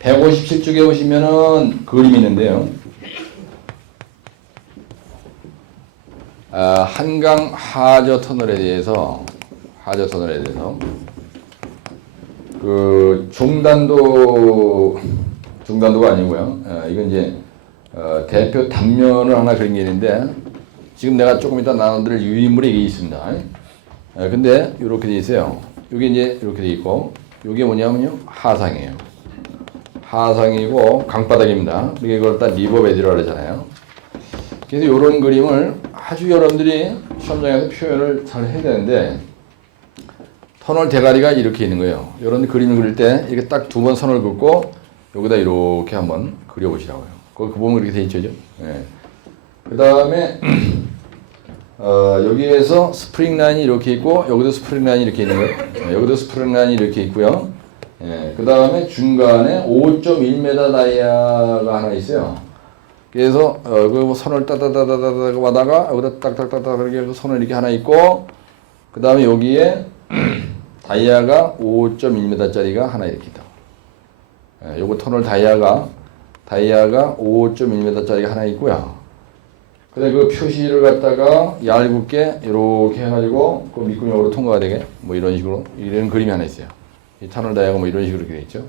157쪽에 보시면은 그림이 있는데요. 한강 하저 터널에 대해서 그 중단도가 아니고요. 이건 이제 대표 단면을 하나 그린 게 있는데 지금 내가 조금 이따 나눠드릴 유인물이 이게 있습니다. 근데 이렇게 돼 있어요. 이게 이제 이렇게 돼 있고 이게 뭐냐면요 하상이에요. 하상이고 강바닥입니다. 그러니까 이걸 다 리버베드라고 그러잖아요. 그래서 이런 그림을 아주 여러분들이 시험장에서 표현을 잘 해야 되는데 터널 대가리가 이렇게 있는 거예요. 이런 그림을 그릴 때 이렇게 딱 두 번 선을 긋고 여기다 이렇게 한번 그려보시라고요. 그 보면 이렇게 돼 있죠. 예. 그 다음에 여기에서 스프링 라인이 이렇게 있고 여기도 스프링 라인이 이렇게 있는 거예요. 여기도 스프링 라인이 이렇게 있고요. 예. 그 다음에 중간에 5.1m 다이아가 하나 있어요. 그래서 그 선을 따다다다다다가 하다가 여기다 딱딱딱딱 그렇게 선을 이렇게 하나 있고 그 다음에 여기에 다이아가 5.1m짜리가 하나 이렇게 있다. 요거 터널 다이아가 5.1m짜리가 하나 있고요. 근데 그 표시를 갖다가 얇게 이렇게 해가지고 그 밑구녕으로 통과가 되게 뭐 이런 식으로 이런 그림이 하나 있어요. 이 터널 다이아가 뭐 이런 식으로 되어 있죠.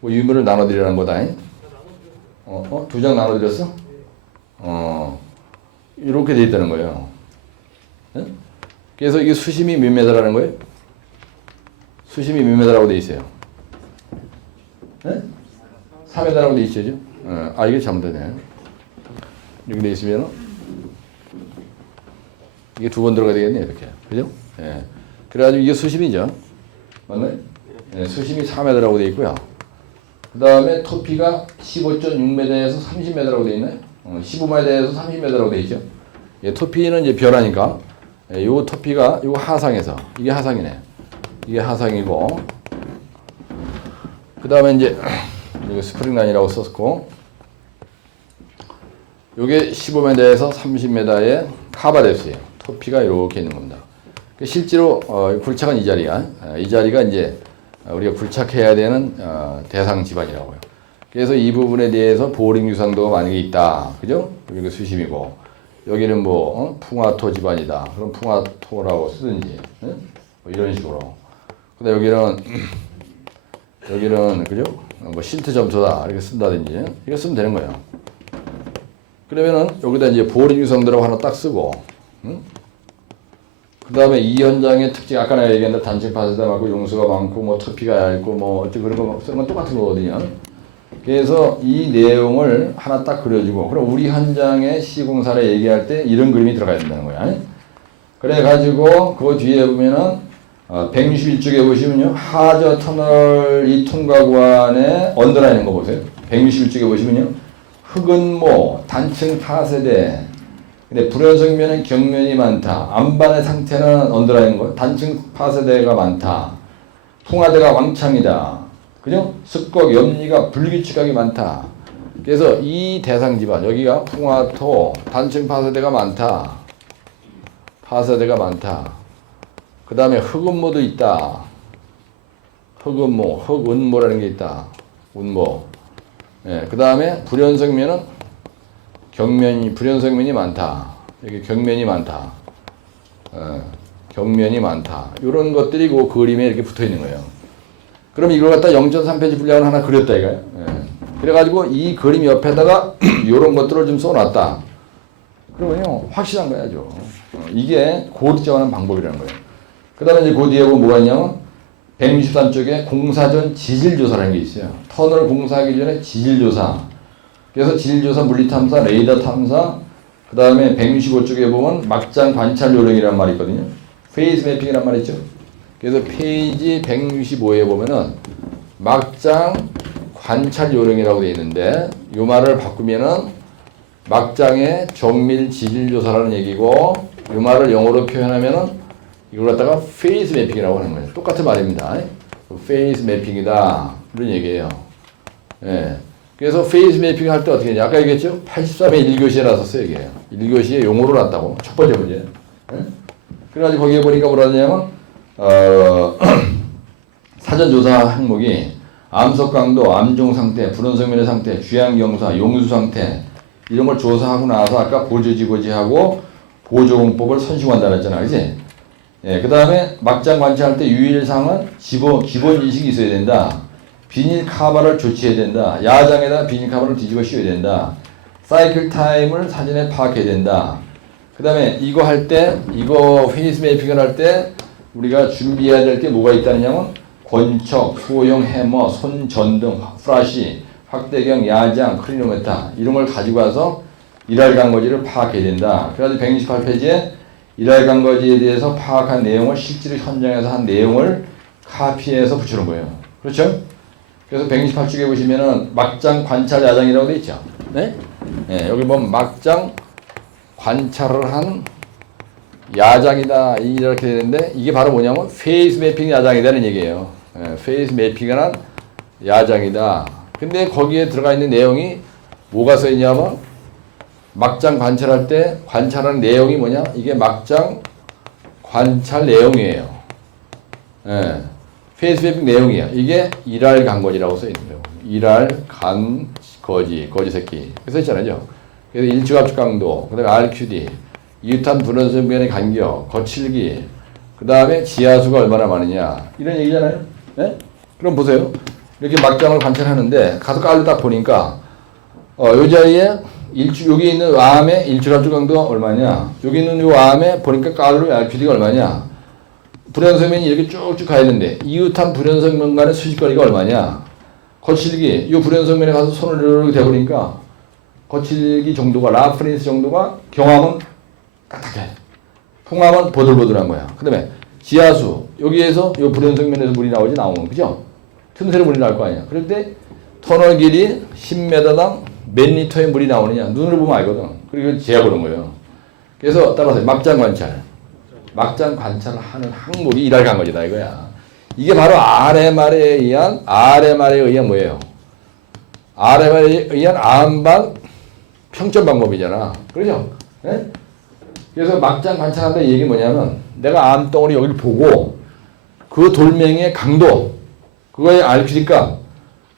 뭐 유물을 나눠드리라는 거다. 두 장 나눠드렸어? 이렇게 되어 있다는 거예요. 네? 그래서 이게 수심이 몇 메다라는 거예요? 수심이 몇 메다라고 되어 있어요? 네? 4m라고 되어 있죠? 이게 잘못되네. 이렇게 되어 있으면 이게 두 번 들어가야 되겠네, 이렇게. 그죠? 예. 그래가지고 이게 수심이죠. 맞나요? 예, 수심이 4m라고 되어 있고요. 그 다음에 토피가 15.6m에서 30m라고 되어 있나요? 15m에서 30m라고 되어 있죠. 예, 토피는 이제 변하니까, 예, 요 토피가 요 하상에서, 이게 하상이네. 이게 하상이고, 그 다음에 이제, 이거 스프링 라인이라고 썼고, 요게 15m에서 30m의 카바뎁스예요. 토피가 이렇게 있는 겁니다. 실제로, 굴착은 이 자리야. 이 자리가 이제, 우리가 굴착해야 되는 대상 지반이라고요. 그래서 이 부분에 대해서 보링 유상도가 만약에 있다. 그죠? 여기가 수심이고 여기는 뭐 풍화토 지반이다. 그럼 풍화토라고 쓰든지 뭐 이런 식으로. 근데 여기는 그죠? 뭐 실트 점토다 이렇게 쓴다든지 이거 쓰면 되는 거예요. 그러면은 여기다 이제 보링 유상도라고 하나 딱 쓰고 그 다음에 이 현장의 특징, 아까 내가 얘기했는데 단층 파쇄가 많고 용수가 많고 뭐 터피가 얇고 뭐 어째 그런 거 쓰는 건 똑같은 거거든요. 그래서 이 내용을 하나 딱 그려주고 그럼 우리 현장의 시공사를 얘기할 때 이런 그림이 들어가야 된다는 거야. 그래가지고 그 뒤에 보면은 161쪽에 보시면요 하저 터널 이 통과 구간에 언더라인인 거 보세요. 161쪽에 보시면요 흑은모 단층 파쇄대 근데 불연성면은 경면이 많다. 안반의 상태는 언더라인 거. 단층 파쇄대가 많다. 풍화대가 왕창이다. 그죠? 습곡, 염리가 불규칙하게 많다. 그래서 이 대상 지반 여기가 풍화토, 단층 파쇄대가 많다. 파쇄대가 많다. 그 다음에 흑은모도 있다. 흑은모, 흑은모라는 게 있다. 운모. 예, 그 다음에 불연성면은 불연성면이 많다. 여기 경면이 많다. 경면이 많다. 이런 것들이 그 그림에 이렇게 붙어 있는 거예요. 그럼 이걸 갖다 0.3페이지 분량을 하나 그렸다 이거예요. 그래가지고 이 그림 옆에다가 이런 것들을 좀 써놨다. 그러면요 확실한 거야죠. 이게 고르정하는 방법이라는 거예요. 그 다음에 이제 그 뒤에 보면 뭐가 있냐면 163쪽에 공사전 지질조사라는 게 있어요. 터널 공사하기 전에 지질조사. 그래서 지질조사, 물리탐사, 레이더 탐사, 그 다음에 165쪽에 보면 막장 관찰 요령이라는 말이 있거든요. 페이스 매핑이란 말이 있죠. 그래서 페이지 165에 보면은 막장 관찰 요령이라고 되어 있는데 이 말을 바꾸면은 막장의 정밀 지질조사라는 얘기고 이 말을 영어로 표현하면은 이걸 갖다가 페이스 매핑이라고 하는 거예요. 똑같은 말입니다. 페이스 매핑이다. 그런 얘기예요. 예. 그래서 페이스 매핑 할 때 어떻게 했냐. 아까 얘기했죠? 83회 1교시에 나섰어요, 이게. 1교시에 용어로 났다고. 첫 번째 문제. 네? 그래가지고 거기에 보니까 뭐라 하냐면, 사전조사 항목이, 암석 강도, 암종 상태, 불연성면의 상태, 주양 경사, 용수 상태 이런 걸 조사하고 나서 아까 보조지고지하고 보조공법을 선시한다고 했잖아, 그지? 예, 그 다음에 막장 관찰할 때 유일사항은 기본 지식이 있어야 된다. 비닐 카바를 조치해야 된다. 야장에다 비닐 카바를 뒤집어 씌워야 된다. 사이클 타임을 사전에 파악해야 된다. 그 다음에 이거 할 때, 이거 페이스 매핑을 할 때 우리가 준비해야 될 게 뭐가 있다느냐면 권척, 소형 해머, 손전등, 프라시, 확대경, 야장, 크리노메타 이런 걸 가지고 와서 일할 간거지를 파악해야 된다. 그래서 168페이지에 일할 간거지에 대해서 파악한 내용을 실제로 현장에서 한 내용을 카피해서 붙여놓은 거예요. 그렇죠? 그래서 168쪽에 보시면은 막장 관찰 야장이라고 돼 있죠. 네? 네, 여기 보면 막장 관찰을 한 야장이다 이렇게 되는데 이게 바로 뭐냐면 페이스 매핑 야장이라는 얘기예요. 예, 페이스 매핑을 한 야장이다. 근데 거기에 들어가 있는 내용이 뭐가 써 있냐면 막장 관찰할 때 관찰하는 내용이 뭐냐? 이게 막장 관찰 내용이에요. 예, 페이스 매핑 내용이야. 이게 일할 간거지라고 써 있는 거예요. 일할 간거지, 거지 새끼. 그래서 있잖아요. 그래서 일축압축 강도, 그 다음에 RQD, 이유탄 불연성면의 간격, 거칠기, 그 다음에 지하수가 얼마나 많으냐 이런 얘기잖아요. 네? 그럼 보세요. 이렇게 막장을 관찰하는데 가서 깔로 딱 보니까 요 자리에 여기 있는 암의 일축압축 강도가 얼마냐, 여기 있는 요 암에 보니까 깔로 RQD가 얼마냐, 불연성면이 이렇게 쭉쭉 가야 되는데 이유탄 불연성면 간의 수직거리가 얼마냐, 거칠기 요 불연성면에 가서 손을 이렇게 대보니까 거칠기 정도가 라프린스 정도가 경함은 딱딱해. 통함은 보들보들한 거야. 그 다음에 지하수 여기에서 요 불연성면에서 물이 나오지 나오면 그죠? 틈새로 물이 나올 거 아니야. 그럴 때 터널 길이 10m당 몇 리터의 물이 나오느냐 눈으로 보면 알거든. 그리고 재보는 거예요. 그래서 따라서 막장 관찰. 막장 관찰을 하는 항목이 일할 간거지다 이거야. 이게 바로 RMR에 의한 뭐예요? RMR에 의한 암반 평점 방법이잖아. 그렇죠? 네? 그래서 막장 관찰한다 이 얘기 뭐냐면 내가 암덩어리 여기를 보고 그 돌멩이의 강도, 그거의 RQD 값,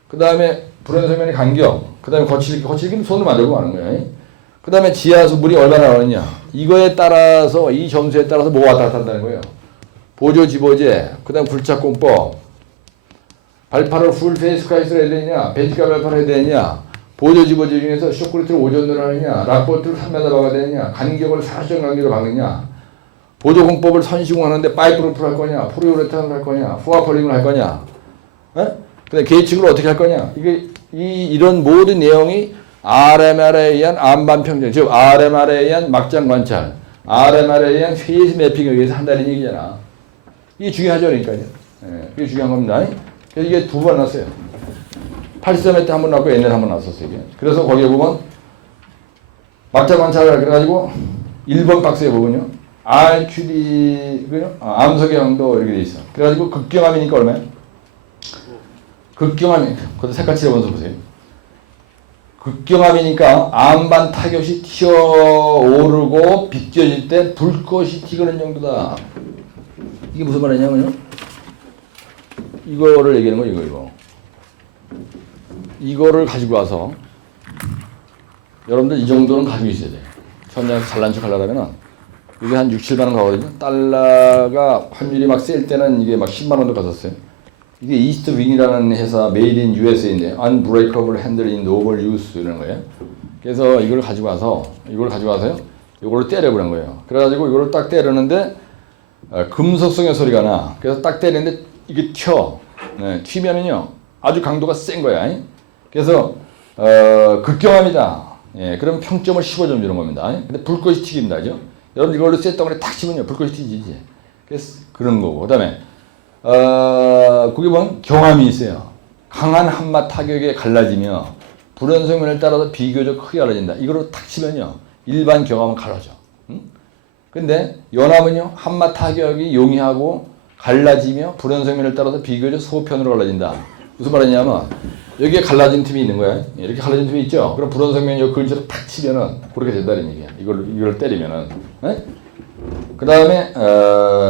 그 다음에 불연성면의 간격, 그 다음에 거칠기는 손으로 만들고 하는 거야. 그 다음에 지하수 물이 얼마나 나오느냐 이거에 따라서 이 점수에 따라서 뭐가 왔다 갔다 한다는 거예요. 보조 지보제, 그 다음에 굴착공법, 발파를 풀 페이스 카이스로 해야 되느냐, 베지가 발파를 해야 되느냐, 보조 지보제 중에서 쇼크리트를 오전으로 하느냐, 락보트를 3m 박아야 되느냐, 간격을 40점 간격으로 박느냐, 보조 공법을 선시공하는데 파이프루프를 할 거냐, 프리오레탄을 할 거냐, 후아폴링을 할 거냐, 근데 계획칙을 어떻게 할 거냐, 이런 모든 내용이 RMR에 의한 암반 평정, 즉 RMR에 의한 막장 관찰, RMR에 의한 페이스 매핑에 의해서 한다는 얘기잖아. 이게 중요하죠, 그러니까요. 예, 그게 중요한 겁니다. 그래서 이게 두 번 났어요. 83회 때 한 번 났고 옛날에 한 번 났었어요. 이게. 그래서 거기에 보면 막장 관찰을 그래가지고 1번 박스에 보면요. RQD, 암석의 강도 이렇게 돼 있어. 그래가지고 극경암이니까 얼마야? 극경암이, 그것도 색깔 칠해보면서 보세요. 극경암이니까 암반 타격이 튀어오르고 비껴질 때 불꽃이 튀는 정도다. 이게 무슨 말이냐면요. 이거를 얘기하는 거예요, 이거. 이거를 가지고 와서 여러분들 이 정도는 가지고 있어야 돼요. 현장에서 잘난 척 하려면 이게 한 6, 7만 원 가거든요. 달러가 환율이 막 셀 때는 이게 막 10만 원도 갔었어요. 이게 이스트 윙이라는 회사 메이드 인 USA인데 Unbreakable Handle in Novel Use 이런 거예요. 그래서 이걸 가지고 와서요. 이거를 때려보는 거예요. 그래가지고 이거를 딱 때리는데 금속성의 소리가 나. 그래서 딱 때리는데 이게 튀어. 네, 튀면은요 아주 강도가 센 거야. 그래서 극경함이다. 예, 그럼 평점을 15점 주는 겁니다. 근데 불꽃이 튀긴다, 죠? 여러분 이걸로 쇳덩어리 탁 치면요 불꽃이 튀지지. 그래서 그런 거고. 그다음에 거기 보면 경함이 있어요. 강한 한마 타격에 갈라지며 불연성면을 따라서 비교적 크게 갈라진다. 이거로 탁 치면요 일반 경함은 갈라져. 근데 연함은요 한마 타격이 용이하고 갈라지며 불연성면을 따라서 비교적 소편으로 갈라진다. 무슨 말이냐면 여기에 갈라진 틈이 있는 거야. 이렇게 갈라진 틈이 있죠. 그럼 불연성면이 요 근처로 탁 치면은 그렇게 된다는 얘기야. 이걸 때리면은. 그 다음에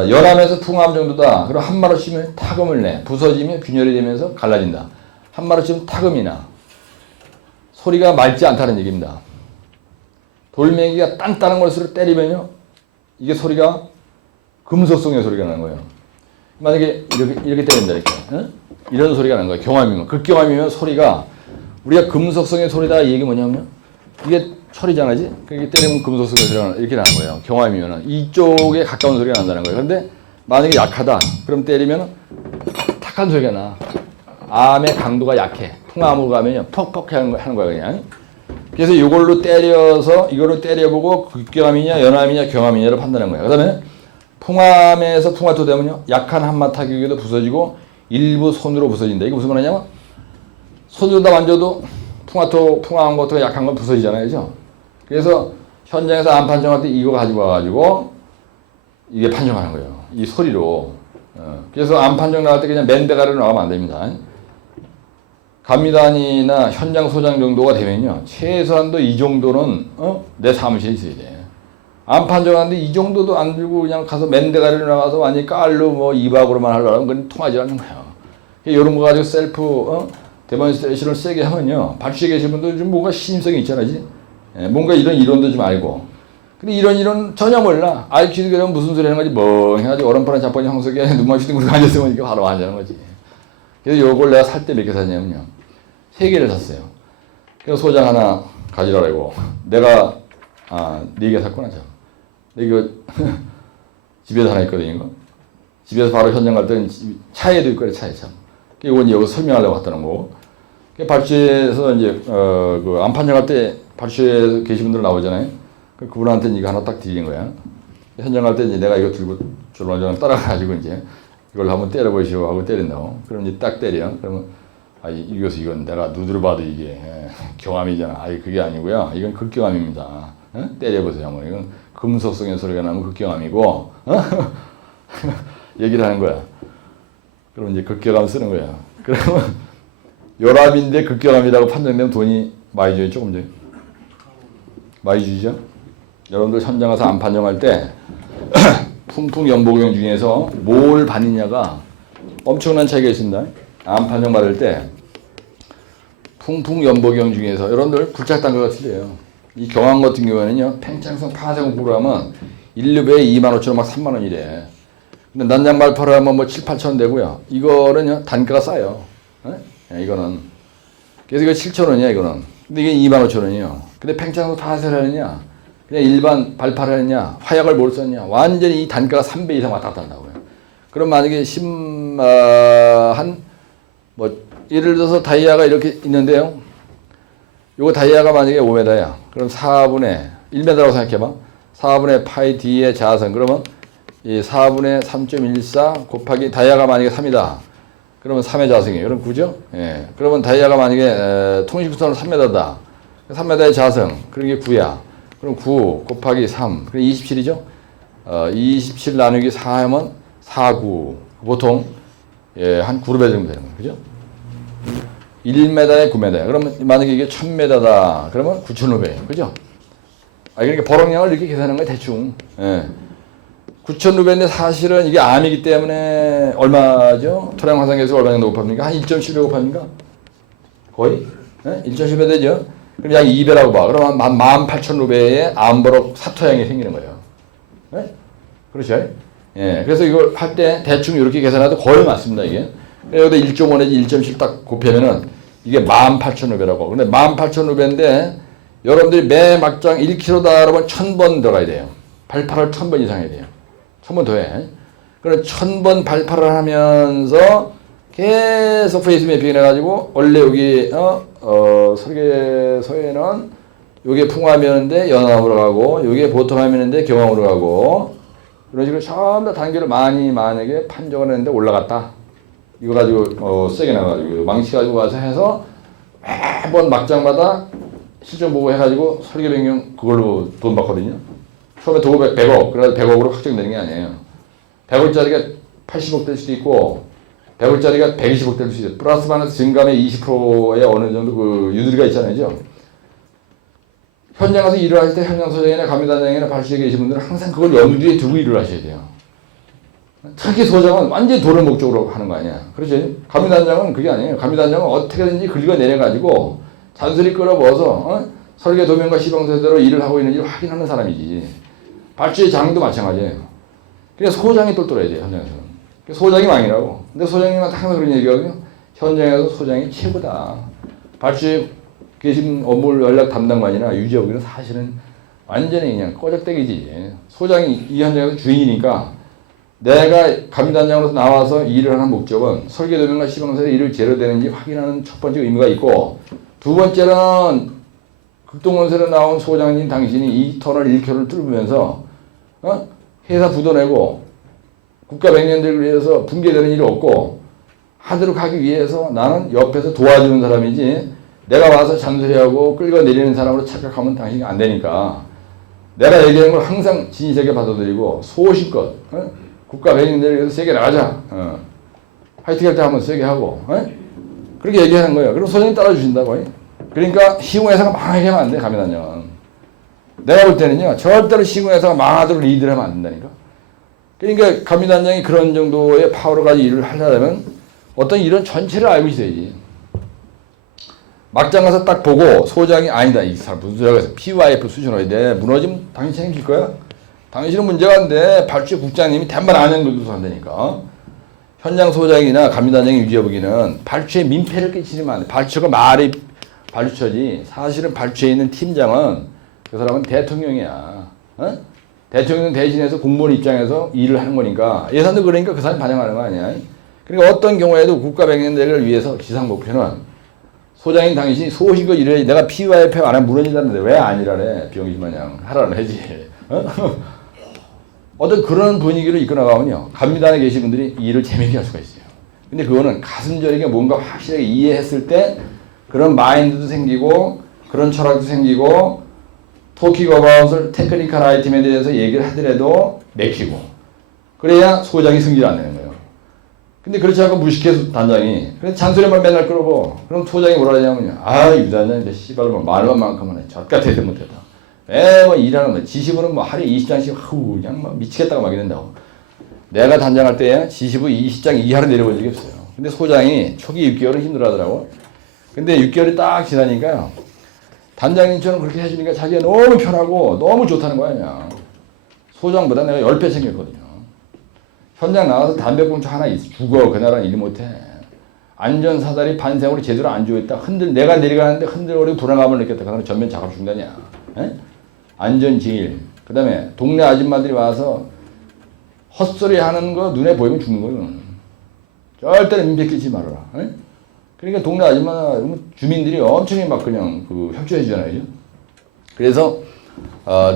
연함에서 풍암 정도다. 그럼 한마로 치면 타금을 내. 부서지며 균열이 되면서 갈라진다. 한 마리쯤 타금이나 소리가 맑지 않다는 얘기입니다. 돌멩이가 단단한 것으로 때리면요, 이게 소리가 금속성의 소리가 나는 거예요. 만약에 이렇게 때린다, 이렇게. 응? 이런 소리가 나는 거예요. 경함이면. 극경함이면 소리가, 우리가 금속성의 소리다, 이 얘기 뭐냐면, 이게 철이잖아, 지? 그게 때리면 금속성의 소리가 이렇게 나는 거예요. 경함이면. 이쪽에 가까운 소리가 난다는 거예요. 그런데 만약에 약하다, 그럼 때리면 탁한 소리가 나. 암의 강도가 약해. 풍암으로 가면요, 퍽퍽 하는 거야, 그냥. 그래서 이걸로 때려서, 이걸로 때려보고 극경함이냐, 연함이냐, 경함이냐를 판단하는 거예요. 그 다음에 풍암에서 풍화토 되면요, 약한 한마 타격에도 부서지고 일부 손으로 부서진다. 이게 무슨 말이냐면, 손으로 다 만져도 풍화한 것도 약한 건 부서지잖아요. 그죠? 그래서 현장에서 암 판정할 때 이거 가지고 와가지고 이게 판정하는 거예요. 이 소리로. 그래서 암 판정 나갈 때 그냥 맨대가리로 나가면 안 됩니다. 감미단이나 현장 소장 정도가 되면요, 최소한도 이 정도는 내 사무실에 있어야 돼. 암 판정하는데 이 정도도 안 들고 그냥 가서 맨대가리로 나가서 완전히 깔로 뭐 이박으로만 하려면 그건 통하지 않는 거예요. 이런 거 가지고 셀프 데몬스트레이션을 세게 하면요, 발주에 계신 분들 좀 뭔가 신임성이 있잖아요. 뭔가 이런 이론도 좀 알고. 근데 이런 전혀 몰라. IQ도 그러면 무슨 소리 하는 거지 멍해가지고 얼음파란 자판기 황석에 눈만 휘둥그리고 앉았으면 이게 바로 앉아는 거지. 그래서 요걸 내가 살 때 몇 개 샀냐면요, 3개를 샀어요. 그래서 소장 하나 가지라고. 내가 4개 샀구나. 저. 이거 집에서 하나 있거든요. 이거. 집에서 바로 현장 갈 때는 차에도 있고 차에 참. 이건 여기 설명하려고 왔다는 거고. 발주에서 이제 그 암 판정할 때 발주에 계신 분들 나오잖아요. 그분한테 이거 하나 딱 드리는 거야. 현장 갈 때 이제 내가 이거 들고 조롱조롱 따라가지고 이제 이걸 한번 때려보시오 하고 때린다고. 그럼 이제 딱 때려. 그러면 이건 내가 누드로 봐도 이게 경함이잖아. 그게 아니고요. 이건 극경함입니다. 때려보세요. 뭐 이건 금속성의 소리가 나면 극경함이고, 얘기를 하는 거야. 그럼 이제 극경함 쓰는 거야. 그러면 요람인데 극경함이라고 판정되면 돈이 많이 줘요, 조금 줘요? 많이 주죠? 여러분들 현장 가서 암 판정할 때 풍풍 연보경 중에서 뭘 받느냐가 엄청난 차이가 있습니다. 암 판정 받을 때 풍풍 연보경 중에서 여러분들 굴착 단가가 틀려요. 이 경항 같은 경우에는요, 팽창성 파쇄공 프로그램은 1류배에 25,000원 막 30,000원이래. 근데 난장 발파를 하면 뭐 7, 8,000원 되고요. 이거는요, 단가가 싸요. 이거는. 그래서 이거 7,000원이야, 이거는. 근데 이게 25,000원이에요. 근데 팽창성 파쇄를 하느냐, 그냥 일반 발파를 하느냐, 화약을 뭘 썼냐, 완전히 이 단가가 3배 이상 왔다 갔다 한다고요. 그럼 만약에 예를 들어서 다이아가 이렇게 있는데요. 요거 다이아가 만약에 5m야. 그럼 4분의 1m라고 생각해봐. 4분의 파이 D의 자선. 그러면 이 4분의 3.14 곱하기 다이아가 만약에 3이다. 그러면 3의 자성이에요. 그럼 9죠? 예. 그러면 다이아가 만약에 통신구선으로 3m다. 3m의 자성. 그런 게 9야. 그럼 9 곱하기 3. 그럼 27이죠? 27 나누기 4 하면 49. 보통 한 9배 정도 되는 거예요. 그죠? 1m에 9m야. 그러면 만약에 이게 1000m다. 그러면 9,500이에요. 그죠? 그러니까 버럭량을 이렇게 계산하는 거예요. 대충. 9,500인데 사실은 이게 암이기 때문에 얼마죠? 토량 화상계수가 얼마 정도 곱합니까? 한 1.7배 곱합니까? 거의? 1.7배 되죠? 그럼 약 2배라고 봐. 그러면 18,500의 암버럭 사토양이 생기는 거예요. 그렇죠? 그래서 이걸 할 때 대충 이렇게 계산해도 거의 맞습니다, 이게. 여기다 1.5 내지 1.7 딱 곱하면은 이게 18,500라고. 근데 18,500인데 여러분들이 매 막장 1kg다 그러면 1000번 들어가야 돼요. 발파를 1000번 이상 해야 돼요. 1000번 더 해. 그럼 1000번 발파를 하면서 계속 페이스 매핑을 해가지고 원래 여기 설계서에는 요게 풍화면인데 연암으로 가고 요게 보통화면인데 경항으로 가고 이런 식으로 전부 다 단계를 많이 만약에 판정을 했는데 올라갔다. 이거 가지고 세게 나가지고 망치 가지고 와서 해서 매번 막장마다 실전 보고 해가지고 설계 변경 그걸로 돈 받거든요. 처음에 도급 100억, 그래서 100억으로 확정되는 게 아니에요. 100억짜리가 80억 될 수도 있고 100억짜리가 120억 될 수도 있어요. 플러스 마이너스 증감의 20%의 어느 정도 그 유두리가 있잖아요. 현장 가서 일을 하실 때 현장 소장이나 감리단장이나 발주에 계신 분들은 항상 그걸 염두에 두고 일을 하셔야 돼요. 특히 소장은 완전히 돈을 목적으로 하는 거 아니야. 그렇지? 감리단장은 그게 아니에요. 감리단장은 어떻게든지 긁어내려가지고 잔소리 끌어모아서 설계 도면과 시방서대로 일을 하고 있는지 확인하는 사람이지. 발주의 장도 마찬가지예요. 그래서 소장이 똘똘해야 돼요, 현장에서는. 소장이 왕이라고. 근데 소장님한테 항상 그런 얘기하거든요. 현장에서 소장이 최고다. 발주에 계신 업무 연락 담당관이나 유지업은 사실은 완전히 그냥 꺼적대기지. 소장이 이 현장에서 주인이니까 내가 감리단장으로서 나와서 일을 하는 목적은 설계도면과 시방서에 일을 제대로 되는지 확인하는 첫 번째 의무가 있고, 두 번째는 극동건설에 나온 소장님 당신이 이 터널 1km를 뚫으면서 회사 부도내고 국가 백년들을 위해서 붕괴되는 일이 없고 하도록 하기 위해서 나는 옆에서 도와주는 사람이지, 내가 와서 잔소리하고 끌어내리는 사람으로 착각하면 당신이 안 되니까 내가 얘기하는 걸 항상 진실하게 받아들이고 소신껏 국가 백년들을 위해서 세게 나가자, 화이팅 할 때 한번 세게 하고 그렇게 얘기하는 거예요. 그럼 소장님 따라주신다고. 그러니까 시공회사가 망하게 하면 안 돼. 감리단장은 내가 볼 때는요, 절대로 시공회사가 망하도록 리드를 하면 안 된다니까. 그러니까 감리단장이 그런 정도의 파워를 가지고 일을 하려면 어떤 이런 전체를 알고 있어야지. 막장 가서 딱 보고 소장이 아니다, 이 사람 무슨 소리가 있어, PYF 수준으로 돼, 무너지면 당신 책임질 거야? 당신은 문제가 안 돼. 발주 국장님이 대만 안양도도 한다니까. 현장 소장이나 감리단장이 유지해보기는 발주에 민폐를 끼치면 안 돼. 발주가 말이 발주처지 사실은 발주에 있는 팀장은 그 사람은 대통령이야. 대통령 대신해서 공무원 입장에서 일을 하는 거니까, 예산도 그러니까 그 사람이 반영하는 거 아니야. 그러니까 어떤 경우에도 국가 백년대를 위해서 기상 목표는 소장인 당신이 소식을 이래, 내가 PYF 안 하면 무너진다는데 왜 아니라래. 병신 마냥 하라는 지 어떤 그런 분위기를 이끌어나가면요, 감리단에 계신 분들이 일을 재밌게 할 수가 있어요. 근데 그거는 가슴 저리게 뭔가 확실하게 이해했을 때 그런 마인드도 생기고 그런 철학도 생기고, 토킹 어바웃을 테크니컬 아이템에 대해서 얘기를 하더라도 맥히고, 그래야 소장이 승질 안 내는 거예요. 근데 그렇지 않고 무식해서 단장이 그래서 잔소리만 맨날 끌어보. 그럼 소장이 뭐라 하냐면요, 이 단장인데 씨발 뭐 말만큼은 해 젖같아도 못했다. 뭐 일하는 거 지시부는 뭐 하루에 20장씩 하고 그냥 막 미치겠다고 막 이런다고. 내가 단장할 때 지시부 20장 이하로 내려본 적이 없어요. 근데 소장이 초기 6개월은 힘들어하더라고. 근데 6개월이 딱 지나니까요, 단장님처럼 그렇게 해주니까 자기가 너무 편하고 너무 좋다는 거 아니야. 소장보다 내가 10배 챙겼거든요. 현장 나가서 담배꽁초 하나 죽어. 그날은 일 못해. 안전사다리 반생으로 제대로 안 주어있다. 내가 내려가는데 흔들거리고 불안감을 느꼈다. 그거는 전면 작업 중단이야. 안전지일. 그 다음에 동네 아줌마들이 와서 헛소리 하는 거 눈에 보이면 죽는 거예요. 절대로 민폐 끼치지 말아라. 그러니까 동네 아줌마 주민들이 엄청 막 그냥 협조해 주잖아요. 그래서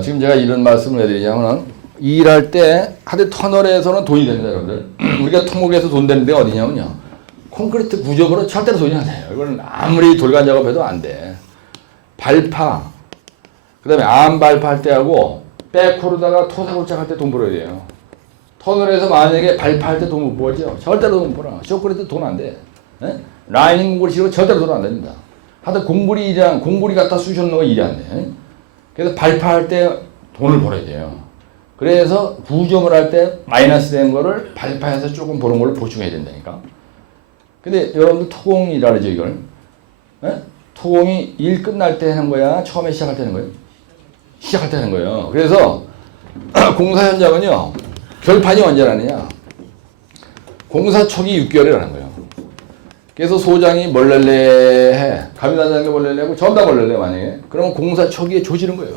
지금 제가 이런 말씀을 해드리자면, 일할 때 하드 터널에서는 돈이 됩니다, 여러분들. 우리가 토목에서 돈 되는 데가 어디냐면요, 콘크리트 구조물은 절대로 돈이 안 돼요. 이거는 아무리 돌간 작업해도 안 돼. 발파, 그 다음에 암 발파할 때 하고 백호로다가 토사골짝 할 때 돈 벌어야 돼요. 터널에서 만약에 발파할 때 돈 못 벌죠? 절대로 돈 못 벌어. 쇼크레트 돈 안 돼. 라이닝 공구리 치고 절대로 돈 안 됩니다. 하여튼 공구리 갖다 쑤셔놓는 거 일이 안 돼. 그래서 발파할 때 돈을 벌어야 돼요. 그래서 구점을 할 때 마이너스 된 거를 발파해서 조금 버는 걸로 보충해야 된다니까. 근데 여러분들 토공이라 그러죠, 이걸. 토공이 일 끝날 때 하는 거야? 처음에 시작할 때 하는 거예요? 시작할 때 하는 거예요. 그래서 공사 현장은요, 결판이 언제 나느냐? 공사 초기 6개월이라는 거예요. 그래서 소장이 뭘 낼래 해. 감리단장이 뭘 낼래고 전부 다 뭘 낼래 만약에. 그러면 공사 초기에 조지는 거예요.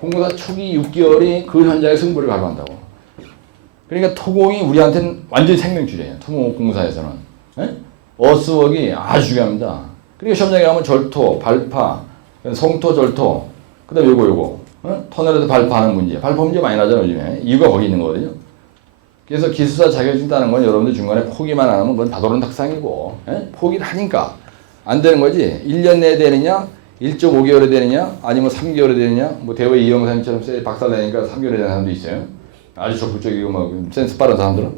공사 초기 6개월이 그 현장의 승부를 가져간다고. 그러니까 토공이 우리한테는 완전히 생명줄이에요. 토목 공사에서는. 어스웍이 아주 중요합니다. 그러니까 현장에 가면 절토, 발파, 성토, 절토, 그 다음에 요거. 터널에서 발파하는 문제. 발파 문제 많이 나잖아요, 요즘에. 이유가 거기 있는 거거든요. 그래서 기술사 자격증 따는 건 여러분들 중간에 포기만 안 하면 그건 다도른 탁상이고, 포기를 하니까 안 되는 거지. 1년 내에 되느냐, 1.5개월에 되느냐, 아니면 3개월에 되느냐, 뭐 대회 이영상처럼 박살내니까 3개월에 되는 사람도 있어요. 아주 적극적이고 막 센스 빠른 사람들은.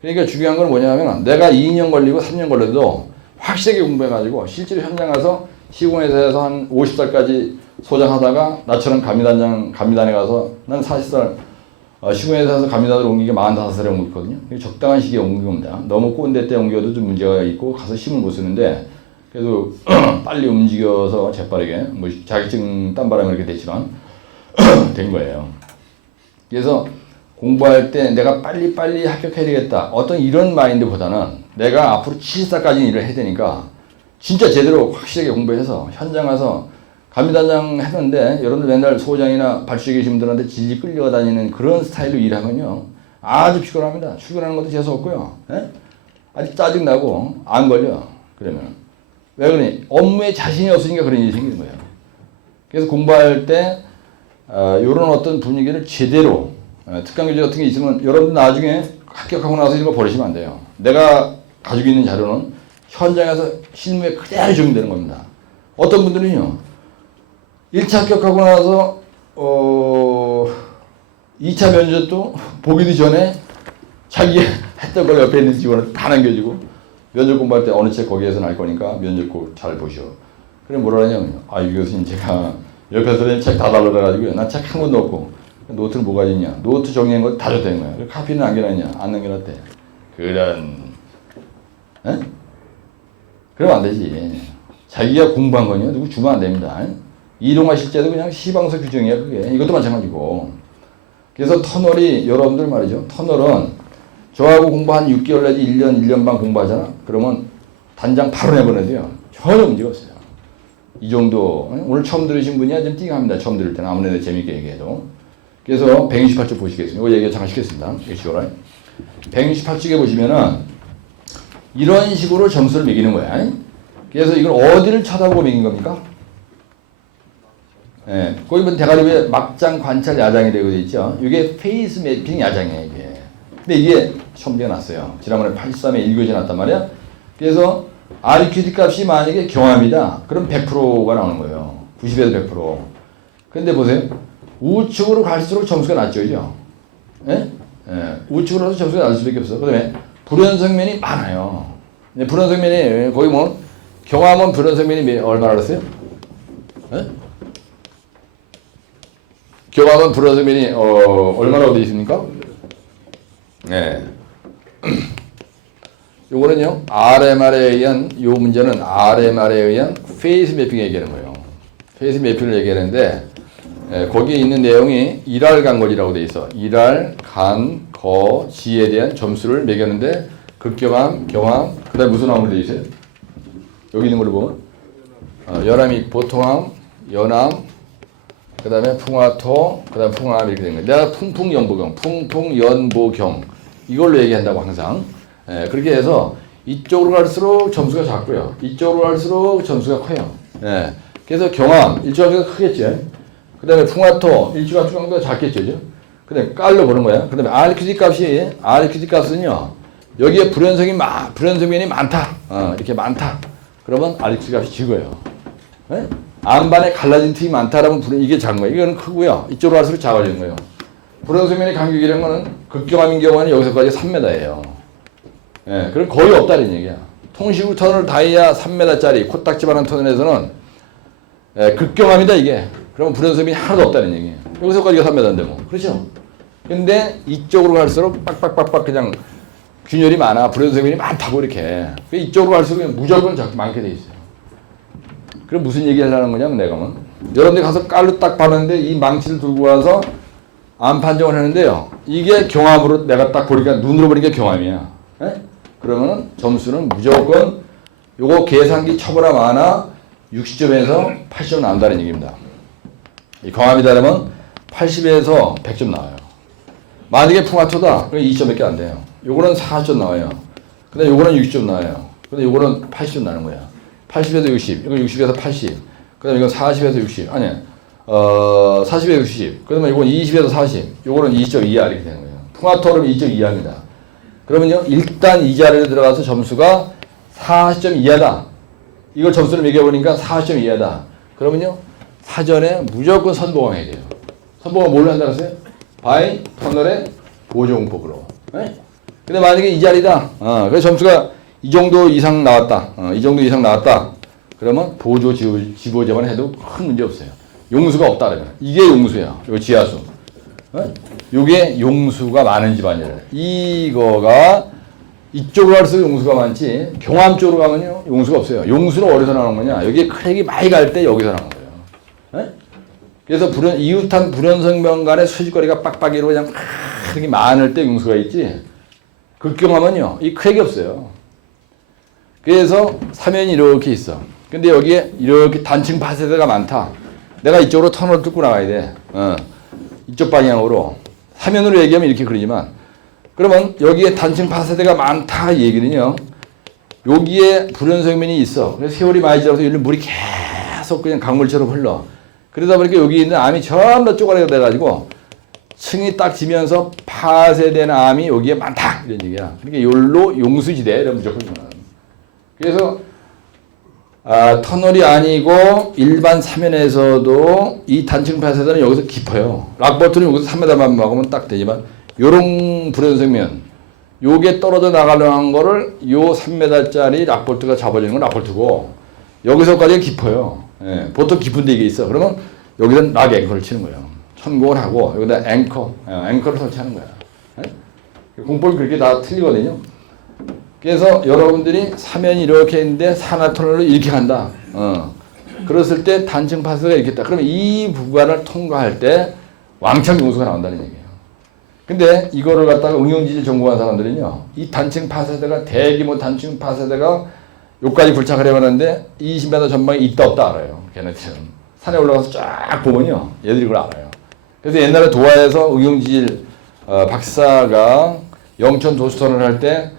그러니까 중요한 건 뭐냐면, 내가 2년 걸리고 3년 걸려도 확실하게 공부해가지고 실제로 현장 가서 시공회사에서 한 50살까지 소장하다가 나처럼 감리단에 가서 난 사실상 시골에 사서 감리단으로 옮기게 45살에 옮겼거든요. 적당한 시기에 옮긴 겁니다. 너무 꼰대 때 옮겨도 좀 문제가 있고 가서 힘을 못 쓰는데 그래도 빨리 움직여서 재빠르게 뭐 자격증 딴바람에 이렇게 됐지만 된 거예요. 그래서 공부할 때 내가 빨리 합격해야 되겠다. 어떤 이런 마인드보다는 내가 앞으로 70살까지 일을 해야 되니까 진짜 제대로 확실하게 공부해서 현장 가서 감리단장 했는데 여러분들 맨날 소장이나 발주에 계신 분들한테 질질 끌려다니는 그런 스타일로 일하면요. 아주 피곤합니다. 출근하는 것도 재수 없고요. 예? 아주 짜증나고 안 걸려. 그러면. 왜 그러니? 업무에 자신이 없으니까 그런 일이 생기는 거예요. 그래서 공부할 때 이런 어떤 분위기를 제대로 특강교재 같은 게 있으면 여러분들 나중에 합격하고 나서 이런 거 버리시면 안 돼요. 내가 가지고 있는 자료는 현장에서 실무에 그대로 적용되는 겁니다. 어떤 분들은요. 1차 합격하고 나서 2차 면접도 보기도 전에 자기 했던 걸 옆에 있는 직원을 다 남겨주고 면접 공부할 때 어느 책 거기에서 날 거니까 면접 꼭 잘 보시오. 그래 뭐라 하냐면 유 교수님 제가 옆에서 책 다 달라 그래가지고요. 난 책 한 권도 없고 노트를 뭐가 있냐. 노트 정리한 거 다 줬다는 거야. 카피는 남겨놨냐. 안 남겨놨대. 그런 에? 그러면 안 되지. 자기가 공부한 거냐 누구 주면 안 됩니다. 이동화 실제도 그냥 시방서 규정이야 그게. 이것도 마찬가지고. 그래서 터널이 여러분들 말이죠. 터널은 저하고 공부 한 6개월 내지 1년, 1년 반 공부하잖아. 그러면 단장 바로 내보내도요. 전혀 문제가 없어요. 이 정도. 오늘 처음 들으신 분이야 좀 띵합니다. 처음 들을 때는 아무래도 재밌게 얘기해도. 그래서 168쪽 보시겠습니다. 이거 얘기 잠깐 시켰습니다. 168쪽에 보시면은 이런 식으로 점수를 매기는 거야. 그래서 이걸 어디를 쳐다보고 매긴 겁니까? 예, 거기 보면 대가리 위에 막장 관찰 야장이 되고 있죠. 이게 페이스 매핑 야장이에요, 이게. 근데 이게 처음 나왔어요. 지난번에 83에 1교시 나왔단 말이야. 그래서 RQD 값이 만약에 경함이다. 그럼 100%가 나오는 거예요. 90에서 100%. 근데 보세요. 우측으로 갈수록 점수가 낮죠, 그죠? 예? 예, 우측으로 가서 점수가 낮을 수밖에 없어. 그 다음에 불연성면이 많아요. 불연성면이, 거기 뭐, 경함은 불연성면이 얼마나 그랬어요? 예? 경함은 불연성면이, 얼마나 어디 있습니까? 네. 요거는요, RMR에 의한, 요 문제는 RMR에 의한 페이스 매핑 얘기하는 거예요. 페이스 매핑을 얘기하는데, 거기에 있는 내용이 일할 간거리라고 돼 있어. 일할, 간, 거, 지에 대한 점수를 매겼는데, 극경함, 경함, 그 다음에 무슨 함으로 돼 있어요? 여기 있는 걸로 보면, 연함이 보통함, 연함, 그 다음에 풍화토, 그 다음에 풍화함 이렇게 된 거예요. 내가 풍풍연보경, 풍풍연보경, 이걸로 얘기한다고 항상. 그렇게 해서 이쪽으로 갈수록 점수가 작고요. 이쪽으로 갈수록 점수가 커요. 그래서 경함, 일조각수가 크겠죠. 그 다음에 풍화토, 일조각수가 작겠죠. 그 다음에 깔로 보는 거야. 그 다음에 RQD 값은요, 여기에 불연성면이 많다. 이렇게 많다. 그러면 RQD 값이 적어요. 안반에 갈라진 틈이 많다라면 이게 작은 거예요. 이거는 크고요. 이쪽으로 갈수록 작아지는 거예요. 불연성면의 간격이라는 거는 극경함인 경우는 여기서까지 3m예요. 그럼 거의 없다는 얘기야. 통시구 터널 다이아 3m짜리 코딱지만한 터널에서는 극경함이다 이게. 그러면 불연성면이 하나도 없다는 얘기예요. 여기서까지가 3m인데 뭐. 그렇죠? 근데 이쪽으로 갈수록 빡빡빡빡 그냥 균열이 많아. 불연성면이 많다고 이렇게. 이쪽으로 갈수록 무조건 많게 돼 있어요. 그럼 무슨 얘기 하려는 거냐면 내가 뭐. 여러분들이 가서 깔로 딱 봤는데 이 망치를 들고 와서 암 판정을 하는데요. 이게 경함으로 내가 딱 보니까 눈으로 보니까 경함이야. 그러면은 점수는 무조건 요거 계산기 쳐보라 마나 60점에서 80점 나온다는 얘기입니다. 이 경함이다 그러면 80에서 100점 나와요. 만약에 풍화토다 그럼 2점밖에 안 돼요. 요거는 40점 나와요. 근데 요거는 60점 나와요. 근데 요거는 80점 나는 거야. 80에서 60, 이건 60에서 80. 그 다음에 이건 40에서 60. 아니, 40에서 60. 그러면 이건 20에서 40. 요거는 2.2하 이렇게 되는 거예요. 풍화토는 2.2하입니다. 그러면요, 일단 이 자리에 들어가서 점수가 40점 이하다. 이걸 점수를 매겨보니까 40점 이하다. 그러면요, 사전에 무조건 선보강해야 돼요. 선보강 뭘로 한다고 했어요? 바이 터널의 보조공법으로. 근데 만약에 이 자리다. 그래서 점수가 이 정도 이상 나왔다. 이 정도 이상 나왔다. 그러면 보조 지보제만 해도 큰 문제 없어요. 용수가 없다 그러면. 이게 용수야. 요 지하수. 요게 용수가 많은 집안이래요. 이거가 이쪽으로 갈수록 용수가 많지 경암 쪽으로 가면요 용수가 없어요. 용수는 어디서 나오는 거냐? 여기 크랙이 많이 갈 때 여기서 나오는 거예요. 그래서 이웃한 불연성명 간의 수직거리가 빡빡이로 그냥 크랙이 많을 때 용수가 있지 극경하면요 이 크랙이 없어요. 그래서 사면이 이렇게 있어. 근데 여기에 이렇게 단층 파세대가 많다. 내가 이쪽으로 터널을 뚫고 나가야 돼. 이쪽 방향으로. 사면으로 얘기하면 이렇게 그리지만 그러면 여기에 단층 파세대가 많다 얘기는요. 여기에 불연성면이 있어. 그래서 세월이 많이 지나서 여기는 물이 계속 그냥 강물처럼 흘러. 그러다 보니까 여기 있는 암이 전부 다 쪼가리가 돼가지고 층이 딱 지면서 파쇄된 암이 여기에 많다. 이런 얘기야. 그러니까 여기로 용수지대. 이런 무조건 이거는. 그래서 터널이 아니고 일반 사면에서도 이 단층 파쇄대는 여기서 깊어요. 락볼트는 여기서 3m만 막으면 딱 되지만 요런 불연성면 요게 떨어져 나가려는 거를 요 3m짜리 락볼트가 잡아주는 건 락볼트고 여기서까지가 깊어요. 예, 보통 깊은 데 이게 있어. 그러면 여기서 락 앵커를 치는 거예요. 천공을 하고 여기다 앵커를 설치하는 거야. 예? 공법이 그렇게 다 틀리거든요. 그래서 여러분들이 사면이 이렇게 있는데 산화터널로 이렇게 간다. 그랬을 때 단층 파쇄가 이렇게 있다. 그러면 이 구간을 통과할 때 왕창 용수가 나온다는 얘기예요. 근데 이거를 갖다가 응용지질 전공한 사람들은요. 이 단층 파쇄대가 대규모 단층 파쇄대가 여기까지 불착을 해봤는데 20m 전방에 있다 없다 알아요. 걔네들은. 산에 올라가서 쫙 보면요. 얘들이 그걸 알아요. 그래서 옛날에 도하에서 응용지질 박사가 영천 도수터널을 할 때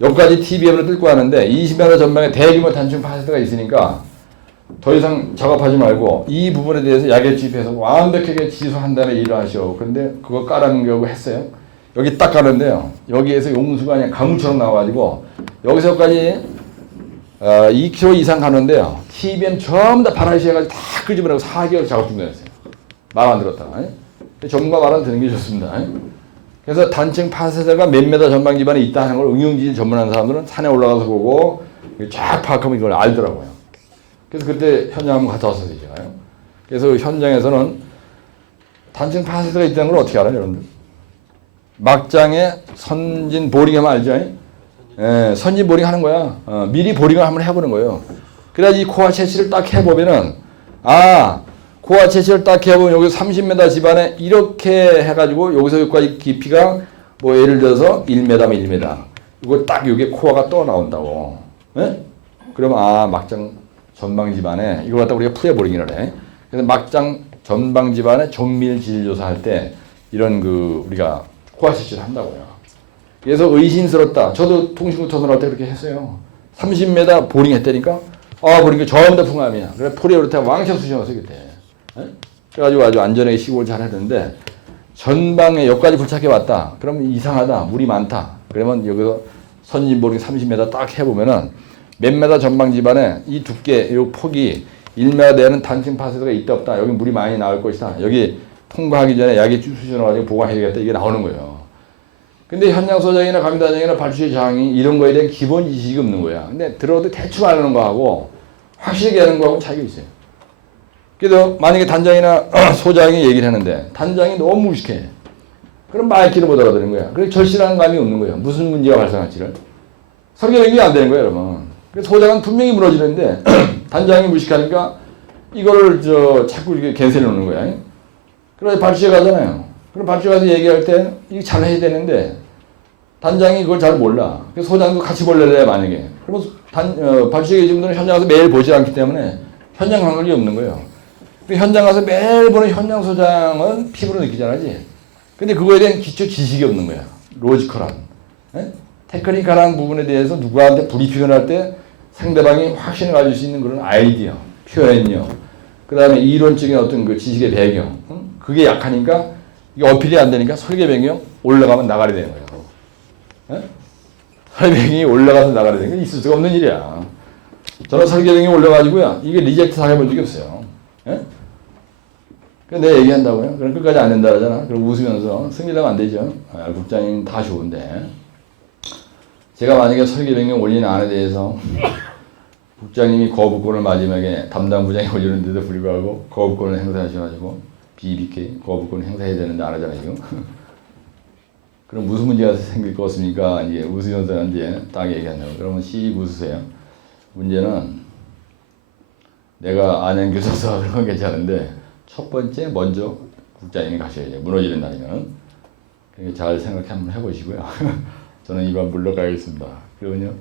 여기까지 TBM을 뚫고 하는데 20m 전방에 대규모 단층 파쇄대가 있으니까 더 이상 작업하지 말고 이 부분에 대해서 약에 주입해서 완벽하게 지수한 다음에 일을 하시오. 그런데 그거 깔아놓으려고 했어요. 여기 딱 깔았는데요. 여기에서 용수가 그냥 강물처럼 나와가지고 여기서까지 2km 이상 가는데요. TBM 전부 다 바라시해가지고 다 끄집어내고 4개월 작업 중단했어요. 말 안 들었다가. 전문가 말 안 듣는 게 좋습니다. 그래서 단층 파쇄대가 몇 메다 전방 지반에 있다 하는 걸 응용지질 전문하는 사람들은 산에 올라가서 보고 쫙 파악하면 이걸 알더라고요. 그래서 그때 현장 한번 갔다 왔어요, 제가요. 그래서 현장에서는 단층 파쇄대가 있다는 걸 어떻게 알아요, 여러분들? 막장에 선진 보링하면 알죠? 예, 선진 보링 하는 거야. 미리 보링을 한번 해보는 거예요. 그래야지 이 코어 채취를 딱 해보면은, 코어 채취를 딱 해보면 여기 30m 집안에 이렇게 해가지고 여기서 여기까지 깊이가 뭐 예를 들어서 1m면 1m. 이거 딱 여기 코어가 또 나온다고. 예? 그러면 막장 전방 집안에 이걸 갖다 우리가 프레보링이라 해. 그래서 막장 전방 집안에 정밀 지질 조사할 때 이런 우리가 코어 채취를 한다고요. 그래서 의심스럽다. 저도 통신구 터널 할 때 그렇게 했어요. 30m 보링 했다니까 보니까 전부 다 풍암이야. 그래 포리오르타 왕창 수정했어요 그때. 그래가지고 아주 안전하게 시공을 잘 했는데 전방에 여기까지 불착해 왔다. 그러면 이상하다. 물이 많다. 그러면 여기서 선진 보링 30m 딱 해보면은 몇 메다 전방 집안에 이 두께, 이 폭이 1m 되는 단층 파쇄대가 있다 없다. 여기 물이 많이 나올 것이다. 여기 통과하기 전에 약이 수준화가지고 보관해야 되겠다. 이게 나오는 거예요. 근데 현장 소장이나 감단장이나 발주의 장이 이런 거에 대한 기본 지식이 없는 거야. 근데 들어도 대충 아는 거하고 확실하게 하는 거하고 차이가 있어요. 그래도 만약에 단장이나 소장이 얘기를 하는데 단장이 너무 무식해. 그럼 말귀를 못 알아듣는 거야. 그래서 절실한 감이 없는 거예요. 무슨 문제가 발생할지를. 설계명이 안 되는 거예요, 여러분. 그래서 소장은 분명히 무너지는데 단장이 무식하니까 이거를 자꾸 이렇게 갠세를 놓는 거야. 그래서 발주에 가잖아요. 그럼 발주에 가서 얘기할 때 이거 잘 해야 되는데 단장이 그걸 잘 몰라. 그래서 소장도 같이 볼래야 만약에. 그러면 발주에 계신 분들은 현장 가서 매일 보지 않기 때문에 현장 감각이 없는 거예요. 현장 가서 매일 보는 현장 소장은 피부로 느끼잖아지. 근데 그거에 대한 기초 지식이 없는 거야. 로지컬한. 테크니컬한 부분에 대해서 누구한테 브리핑을 할 때 상대방이 확신을 가질 수 있는 그런 아이디어, 표현력, 그 다음에 이론적인 어떤 그 지식의 배경. 그게 약하니까 이게 어필이 안 되니까 설계 변경 올라가면 나가야 되는 거예요. 설계변경이 올라가서 나가야 되는 건 있을 수가 없는 일이야. 저는 설계변경이 올라가지고요. 이게 리젝트 당해본 적이 없어요. 그래서 내가 얘기한다고요. 그럼 끝까지 안 된다 하잖아. 그럼 웃으면서 승리하면 안 되죠. 국장님 다 좋은데. 제가 만약에 설계 변경 올리는 안에 대해서 국장님이 거부권을 마지막에 담당 부장이 올리는데도 불구하고 거부권을 행사하셔가지고 BBK 거부권 행사해야 되는데 안 하잖아요 지금. 그럼 무슨 문제가 생길 것 같습니까? 이제 웃으면서 이제 딱 얘기하냐고. 그러면 씩 웃으세요. 문제는 내가 안양교도소 하는 건 괜찮은데 첫 번째 먼저 국장님이 가셔야 돼요. 무너지는 날이면. 그러니까 잘 생각 한번 해보시고요. 저는 이만 물러가겠습니다. 그러면요.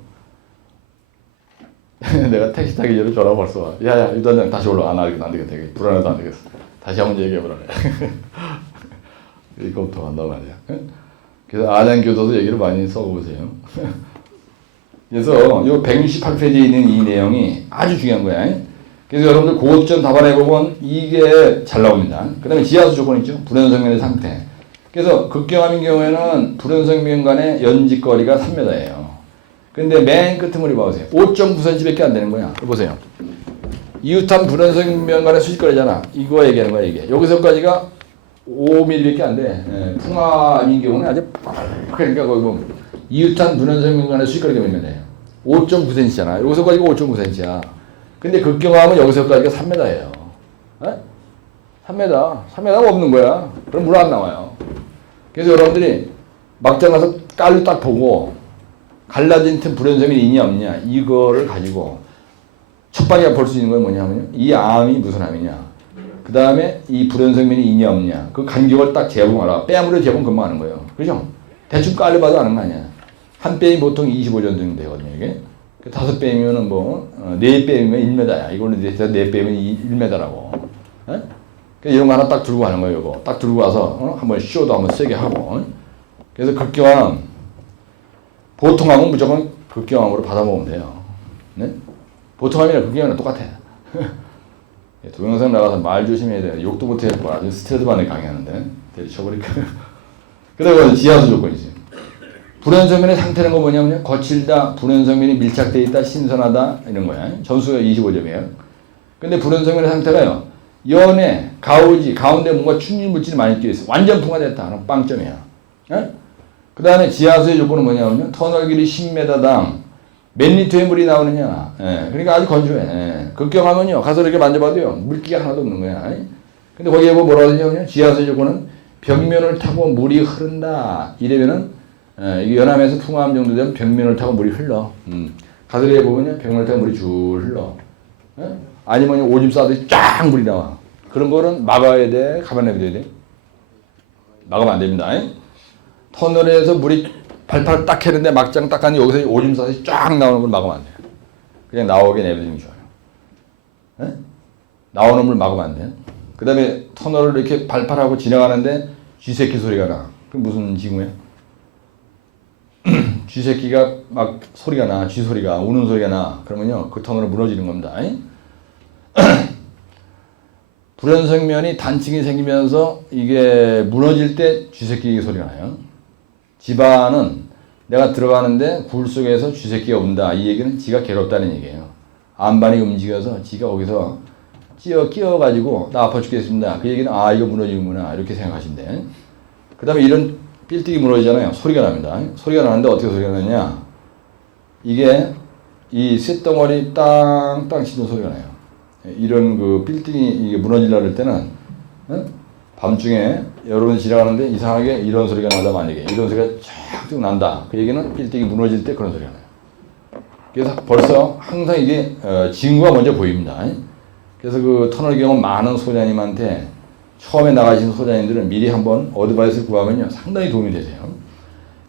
내가 택시 타기 전에 전화 벌써 와. 야야 유단장 다시 올라가. 안 되겠다. 불안해서 안 되겠어. 다시 한번 얘기해보라. 이거부터 간단 말이야. 그래서 안양교도소 얘기를 많이 써보세요. 그래서 요 168페이지에 있는 이 내용이 아주 중요한 거야. 그래서 여러분들 고점 답안해보면 이게 잘 나옵니다. 그 다음에 지하수 조건 있죠. 불연성면의 상태. 그래서 극경암인 경우에는 불연성면 간의 연직거리가 3m예요. 근데 맨 끝머리 봐보세요. 5.9cm밖에 안 되는 거야. 보세요. 이웃한 불연성면 간의 수직거리잖아. 이거 얘기하는 거야 이게. 여기서까지가 5mm밖에 안 돼. 예, 풍암인 경우는 아주 그러니까 거기 보면 이웃한 불연성면 간의 수직거리가 몇 m예요? 5.9cm잖아. 여기서까지가 5.9cm야. 근데 극경암은 여기서까지가 3m예요. 에? 3m. 3m가 없는 거야. 그럼 물 안 나와요. 그래서 여러분들이 막장 가서 깔로 딱 보고 갈라진 틈 불연성면이 있냐 없냐 이거를 가지고 첫 방에 볼 수 있는 건 뭐냐면요. 이 암이 무슨 암이냐. 그 다음에 이 불연성면이 있냐 없냐. 그 간격을 딱 재봉하라. 뺨으로 재봉 금방 하는 거예요. 그죠? 대충 깔로 봐도 아는 거 아니야. 한 뺨이 보통 25전 정도 되거든요. 이게. 5뺨이면은 뭐 4뺨이면 1m야. 이걸로 4뺨이면 1m라고. 이런 거 하나 딱 들고 가는 거예요. 이거. 딱 들고 와서 한번 쇼도 한번 세게 하고. 그래서 극경암 보통 암은 무조건 극경암으로 받아먹으면 돼요. 네? 보통 암이랑 극경암이랑 똑같아. 동영상 나가서 말 조심해야 돼요. 욕도 못해야 될 거야. 아주 스트레스 반응이 강해하는데. 때려쳐버릴까. 그 다음에 지하수 조건이지. 불연성면의 상태는 거 뭐냐면요. 거칠다, 불연성면이 밀착되어 있다, 신선하다 이런 거야. 점수가 25점이에요. 근데 불연성면의 상태가요. 연해, 가오지, 가운데 뭔가 충질 물질이 많이 끼어있어. 완전 풍화됐다. 그럼 빵점이야. 그 다음에 지하수의 조건은 뭐냐면요. 터널 길이 10m당 몇 리터의 물이 나오느냐. 예, 그러니까 아주 건조해. 예. 극경하면요. 가서 이렇게 만져봐도요. 물기가 하나도 없는 거야. 근데 거기에 뭐 뭐라고 하냐면요. 지하수의 조건은 벽면을 타고 물이 흐른다. 이러면은 이게 연암에서 풍화암 정도 되면 벽면을 타고 물이 흘러. 가설에 보면요. 벽면을 타고 물이 줄 흘러. 아니면 오줌 싸듯이 쫙 물이 나와. 그런 거는 막아야 돼? 가만히 놔둬야 돼? 막으면 안 됩니다. 터널에서 물이 발팔 딱 했는데 막장 딱 하니 여기서 오줌 싸듯이 쫙 나오는 걸 막으면 안 돼요. 그냥 나오게 내버리는 게 좋아요. 나오는 물 막으면 안 돼요. 그 다음에 터널을 이렇게 발팔하고 지나가는데 쥐새끼 소리가 나. 그럼 무슨 징후야? 쥐새끼가 막 소리가 나. 쥐 소리가, 우는 소리가 나. 그러면요. 그 터널은 무너지는 겁니다. 불연성면이 단층이 생기면서 이게 무너질 때 쥐새끼 소리가 나요. 집안은 내가 들어가는데 굴 속에서 쥐새끼가 운다. 이 얘기는 지가 괴롭다는 얘기예요. 안반이 움직여서 지가 거기서 끼어가지고 나 아파 죽겠습니다. 그 얘기는 아 이거 무너지는구나 이렇게 생각하시면 돼. 그 다음에 이런 빌딩이 무너지잖아요. 소리가 납니다. 소리가 나는데 어떻게 소리가 나냐. 이게 이 쇳덩어리 땅땅 치는 소리가 나요. 이런 그 빌딩이 이게 무너지려고 할 때는 밤중에 여러분이 지나가는데 이상하게 이런 소리가 나다 만약에 이런 소리가 쫙 난다. 그 얘기는 빌딩이 무너질 때 그런 소리가 나요. 그래서 벌써 항상 이게 징후가 먼저 보입니다. 그래서 그 터널 경험 많은 소장님한테 처음에 나가신 소장님들은 미리 한번 어드바이스 구하면요 상당히 도움이 되세요.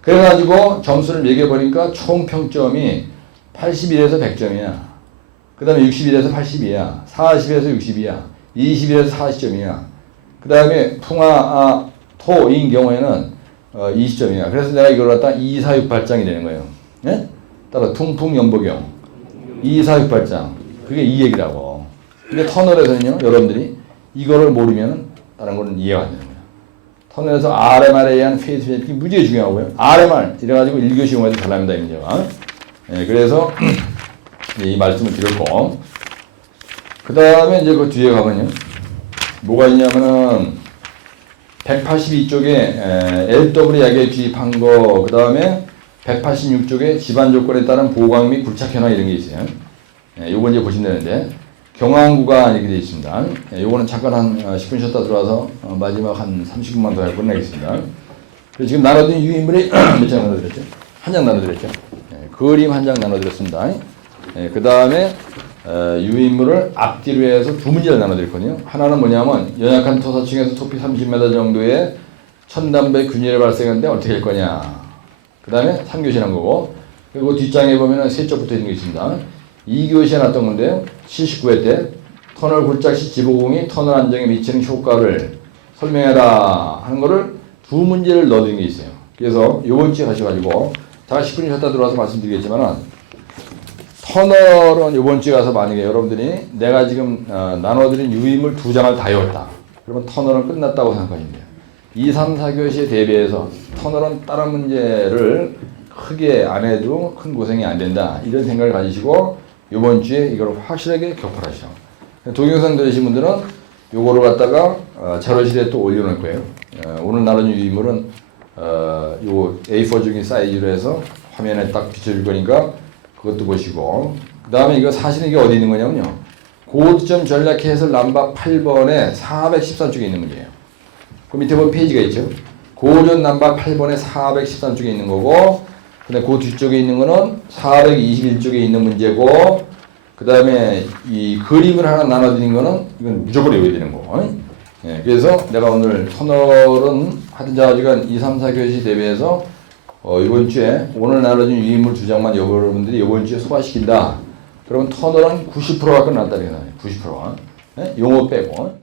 그래가지고 점수를 매겨보니까 총 평점이 81에서 100점이야. 그 다음에 61에서 80이야. 40에서 60이야. 21에서 40점이야. 그 다음에 풍화 토인 경우에는 20점이야. 그래서 내가 이걸 갖다 2468장이 되는 거예요. 예? 따라 퉁풍연보경 2468장. 그게 이 얘기라고. 근데 터널에서는요, 여러분들이 이거를 모르면 다른 거는 이해가 안 되는 거예요. 터널에서 RMR에 의한 페이스 맵이 무지하게 중요하고요. RMR 이래가지고 1교시 용어에서 잘 나옵니다, 이 문제가. 예, 그래서 이 말씀을 드렸고, 그 다음에 이제 그 뒤에 가면요. 뭐가 있냐면은 182쪽에 LW 약에 주입한 거, 그 다음에 186쪽에 집안 조건에 따른 보강 및 굴착 현황 이런 게 있어요. 요거 이제 보시면 되는데, 경항구간 이렇게 되어 있습니다. 예, 요거는 잠깐 한 10분 쉬었다 들어와서 마지막 한 30분만 더 하고 끝내겠습니다. 그리고 지금 나눠드린 유인물이 몇 장 나눠드렸죠? 한 장 나눠드렸죠? 예, 그림 한 장 나눠드렸습니다. 예, 그 다음에 유인물을 앞뒤로 해서 두 문제를 나눠드렸거든요. 하나는 뭐냐면 연약한 토사층에서 토피 30m 정도의 천담배 균열이 발생하는데 어떻게 할 거냐. 그 다음에 3교시 한 거고, 그리고 뒷장에 보면은 세 쪽 붙어 있는 게 있습니다. 2교시에 놨던 건데요. 79회 때 터널 굴착 시 지보공이 터널 안정에 미치는 효과를 설명해라 하는 거를 두 문제를 넣어드린 게 있어요. 그래서 요번 주에 가셔가지고 제가 10분 쉬었다 들어와서 말씀드리겠지만은 터널은 요번 주에 가서 만약에 여러분들이 내가 지금 나눠드린 유인물 두 장을 다 외웠다. 그러면 터널은 끝났다고 생각하시면 돼요. 2, 3, 4교시에 대비해서 터널은 다른 문제를 크게 안 해도 큰 고생이 안 된다. 이런 생각을 가지시고 요번 주에 이걸 확실하게 격파하시죠. 동영상 들으신 분들은 요거를 갖다가 자료실에 또 올려놓을 거예요. 오늘 나눈 유인물은 요 A4 중인 사이즈로 해서 화면에 딱 비춰줄 거니까 그것도 보시고, 그 다음에 이거 사실은 이게 어디 있는 거냐면요. 고점 전략 해설 남바 8번에 413쪽에 있는 문제예요. 그 밑에 보면 페이지가 있죠. 고전 남바 8번에 413쪽에 있는 거고, 근데 그 뒤쪽에 있는 거는 421쪽에 있는 문제고, 그 다음에 이 그림을 하나 나눠드린 거는 이건 무조건 외워야 되는 거. 예, 그래서 내가 오늘 터널은 하여튼 자가지간 2, 3, 4교시 대비해서 이번 주에 오늘 나눠진 유인물 두 장만 여러분들이 이번 주에 소화시킨다. 그러면 터널은 90%가 끝났다. 90%. 예? 용어 빼고.